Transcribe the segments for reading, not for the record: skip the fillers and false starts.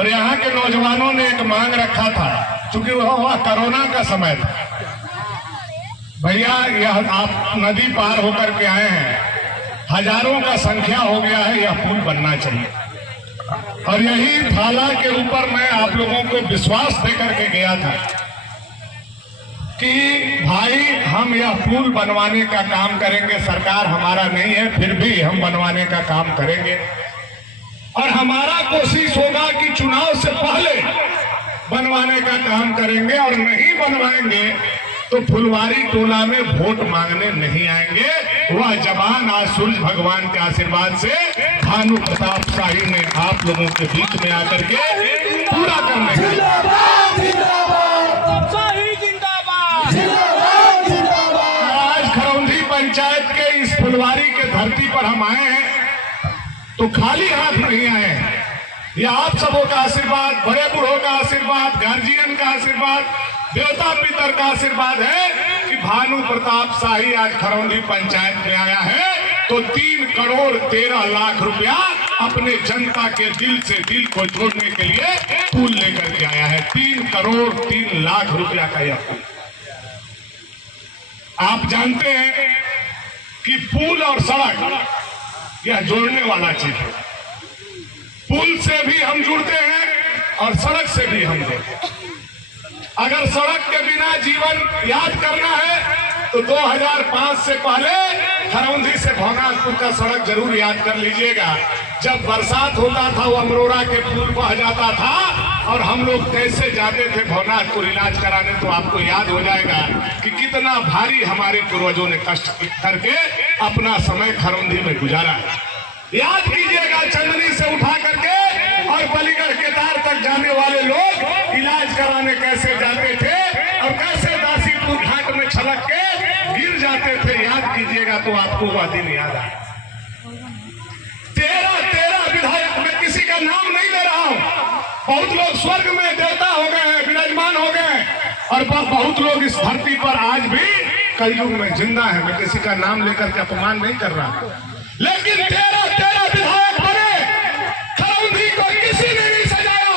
और यहाँ के नौजवानों ने एक मांग रखा था, चूंकि वह कोरोना का समय था। भैया यह आप नदी पार होकर के आए हैं, हजारों का संख्या हो गया है, यह पुल बनना चाहिए। और यही थाला के ऊपर मैं आप लोगों को विश्वास देकर के गया था कि भाई हम यह पुल बनवाने का काम करेंगे, सरकार हमारा नहीं है फिर भी हम बनवाने का काम करेंगे। और हमारा कोशिश होगा कि चुनाव से पहले बनवाने का काम करेंगे, और नहीं बनवाएंगे तो फुलवारी टोला में वोट मांगने नहीं आएंगे। वह जवान आज सूरज भगवान के आशीर्वाद से भानु प्रताप शाही ने आप लोगों के बीच में आकर के पूरा करने का। आज खरौंधी पंचायत के इस फुलवारी के धरती पर हम आए हैं तो खाली हाथ नहीं आए हैं। यह आप सबों का आशीर्वाद, बड़े बूढ़ों का आशीर्वाद, गार्जियन का आशीर्वाद, देवता पितर का आशीर्वाद है कि भानु प्रताप शाही आज खरौंधी पंचायत में आया है तो 3 करोड़ 13 लाख रुपया अपने जनता के दिल से दिल को जोड़ने के लिए पुल लेकर के आया है। 3 करोड़ 3 लाख रुपया का यह पुल। आप जानते हैं कि पुल और सड़क यह जोड़ने वाला चीज है। पुल से भी हम जुड़ते हैं और सड़क से भी हम जुड़ते हैं। अगर सड़क के बिना जीवन याद करना है तो 2005 से पहले खरौंधी से भवनाथपुर का सड़क जरूर याद कर लीजिएगा। जब बरसात होता था वो अमरोड़ा के पुल बह जाता था और हम लोग कैसे जाते थे भवनाथपुर इलाज कराने, तो आपको याद हो जाएगा कि कितना भारी हमारे पूर्वजों ने कष्ट करके अपना समय खरौंधी में गुजारा। याद कीजिएगा, चंदनी से उठा करके और बलीगढ़ केदार तक जाने वाले लोग इलाज कराने कैसे जाते थे और कैसे दासीपुर घाट में छलक के गिर जाते थे। याद कीजिएगा तो आपको वह दिन याद आए। 13 विधायक, मैं किसी का नाम नहीं ले रहा हूं, बहुत लोग स्वर्ग में देवता हो गए हैं, विराजमान हो गए हैं, और बहुत लोग इस धरती पर आज भी कलयुग में जिंदा है। मैं किसी का नाम लेकर के अपमान नहीं कर रहा, लेकिन 13 विधायक बने, खरौंधी को किसी ने नहीं सजाया।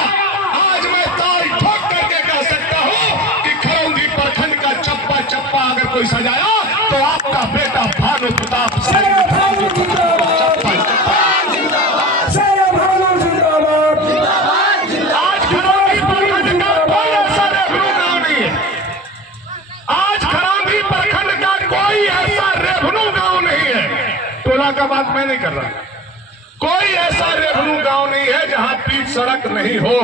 आज मैं ताल ठोक करके कह सकता हूं कि खरौंधी प्रखंड का चप्पा चप्पा अगर कोई सजाया तो आपका बेटा भानु प्रताप शाही। का बात मैं नहीं कर रहा, कोई ऐसा रेवन्यू गांव नहीं है जहां पीच सड़क नहीं हो।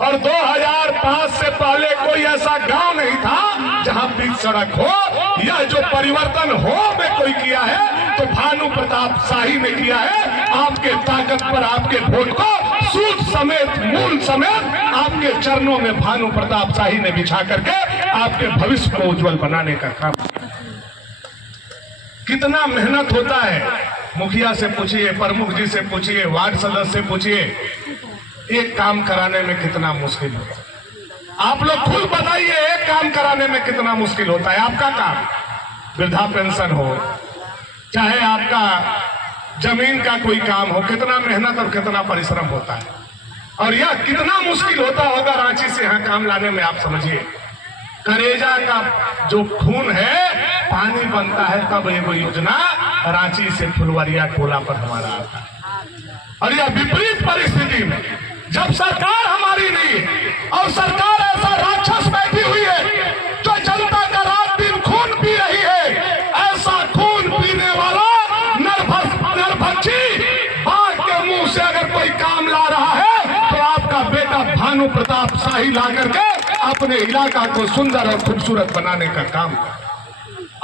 और 2005 से पहले कोई ऐसा गांव नहीं था जहां पीच सड़क हो। यह जो परिवर्तन हो में कोई किया है तो भानु प्रताप शाही ने किया है। आपके ताकत पर आपके वोट को सूद समेत मूल समेत आपके चरणों में भानु प्रताप शाही ने बिछा करके आपके भविष्य को उज्जवल बनाने का काम। कितना मेहनत होता है, मुखिया से पूछिए, प्रमुख जी से पूछिए, वार्ड सदस्य से पूछिए, एक काम कराने में कितना मुश्किल होता है। आप लोग खुद बताइए, एक काम कराने में कितना मुश्किल होता है। आपका काम वृद्धा पेंशन हो, चाहे आपका जमीन का कोई काम हो, कितना मेहनत और कितना परिश्रम होता है। और यह कितना मुश्किल होता होगा रांची से यहाँ काम लाने में। आप समझिए, करेजा का जो खून है पानी बनता है, तब ये योजना रांची से फुलवरिया टोला पर हमारा आता है। और यह विपरीत परिस्थिति में जब सरकार हमारी नहीं है और सरकार ऐसा राक्षस बैठी हुई है जो जनता का रात दिन खून पी रही है, ऐसा खून पीने वाला नरभक्षी बाघ के मुंह से अगर कोई काम ला रहा है तो आपका बेटा भानु प्रताप शाही ला करके अपने इलाका को सुंदर और खूबसूरत बनाने का काम।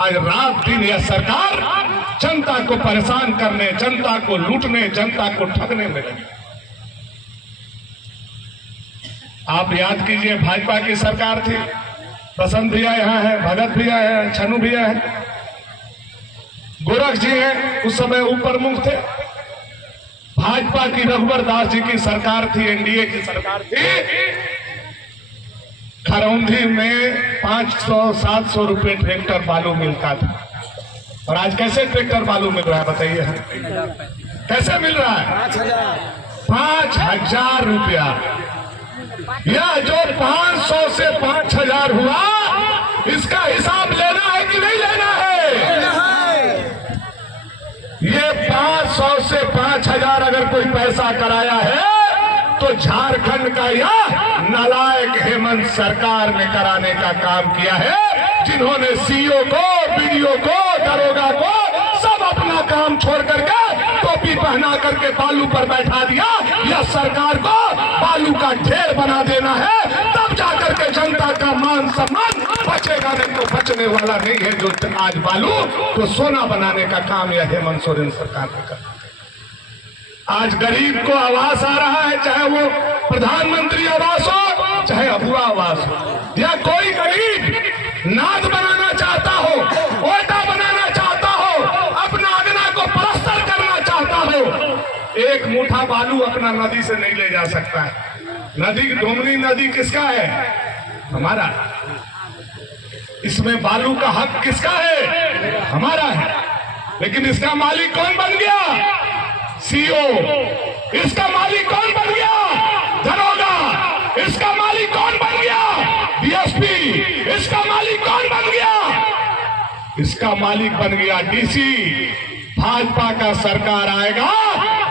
आज रात दिन यह सरकार जनता को परेशान करने, जनता को लूटने, जनता को ठगने में लगी। आप याद कीजिए, भाजपा की सरकार थी, बसंत भैया यहाँ है, भगत भैया है, छनु भैया है, गोरख जी हैं, उस समय ऊपर मुख थे। भाजपा की रघुवर दास जी की सरकार थी, एनडीए की सरकार थी। खरौंधी में 500-700 रुपए ट्रैक्टर बालू मिलता था, और आज कैसे ट्रैक्टर बालू मिल रहा है बताइए? कैसे मिल रहा है? 5,000 रुपया। यह जो 500 से 5,000 हुआ, इसका हिसाब लेना है कि नहीं लेना है? ये 500 से 5,000 अगर कोई पैसा कराया है तो झारखंड का यह नालायक हेमंत सरकार ने कराने का काम किया है, जिन्होंने सीओ को, बीडीओ को, दरोगा को सब अपना काम छोड़ करके टोपी पहना करके बालू पर बैठा दिया। यह सरकार को बालू का ढेर बना देना है, तब जाकर के जनता का मान सम्मान बचेगा, नहीं तो बचने वाला नहीं है। जो आज बालू तो सोना बनाने का काम यह हेमंत सोरेन सरकार ने कर। आज गरीब को आवास आ रहा है, चाहे वो प्रधानमंत्री आवास हो, चाहे अबुआ आवास हो, या कोई गरीब नाद बनाना चाहता हो, ओटा बनाना चाहता हो, अपना अंगना को पलस्तर करना चाहता हो, एक मुठा बालू अपना नदी से नहीं ले जा सकता है। नदी, डोमनी नदी किसका है? हमारा। इसमें बालू का हक किसका है? हमारा है। लेकिन इसका मालिक कौन बन गया? सीओ। इसका मालिक कौन बन गया? दरोगा। इसका मालिक कौन बन गया? डीएसपी। इसका मालिक कौन बन गया? इसका मालिक बन गया डीसी। भाजपा का सरकार आएगा,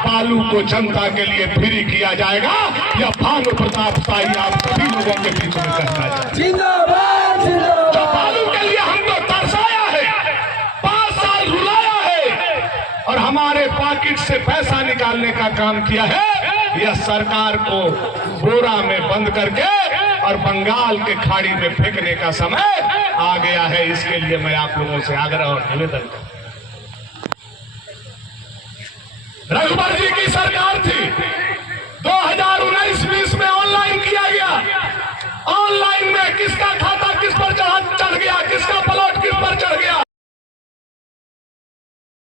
बालू को जनता के लिए फ्री किया जाएगा। या भानु प्रताप शाही आप सभी लोगों के बीच में कहना चाहिए। जिंदाबाद जिंदाबाद। जो बालू के लिए हमको तरसाया है, 5 साल रुलाया है और हमारे पॉकेट से पैसा निकालने का काम किया है, यह सरकार को बोरा में बंद करके और बंगाल के खाड़ी में फेंकने का समय आ गया है। इसके लिए मैं आप लोगों से आग्रह और निवेदन करता हूं। रघुवर जी की सरकार थी, 2019-20 में ऑनलाइन किया गया। ऑनलाइन में किसका खाता